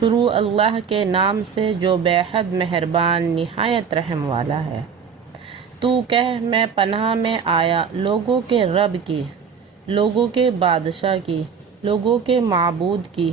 शुरू अल्लाह के नाम से जो बेहद मेहरबान निहायत रहम वाला है। तू कह, मैं पनाह में आया लोगों के रब की, लोगों के बादशाह की, लोगों के माबूद की,